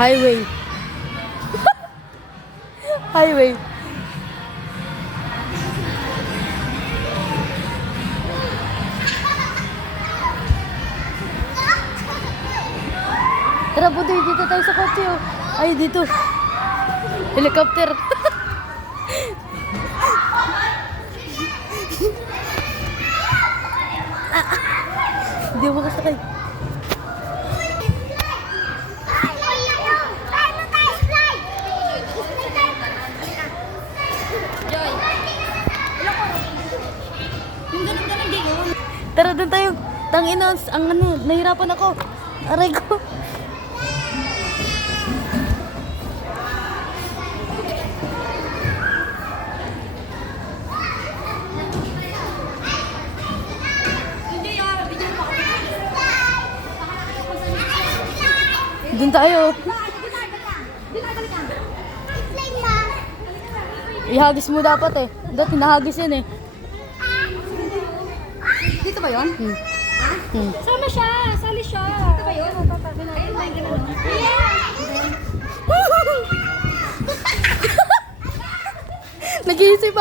Highway. Highway. Tara, Budoy, dito tayo sa kotse, oh. Ay, dito. Helicopter. Hindi mo makasakay. Tara, doon tayo. Tangina, ang ano, nahirapan ako. Aray ko. Doon tayo. Ihagis mo dapat eh. Dati nahagis yun eh. Dito ba yun? Sama siya! Sali siya! Dito ba yun? Nag-iisip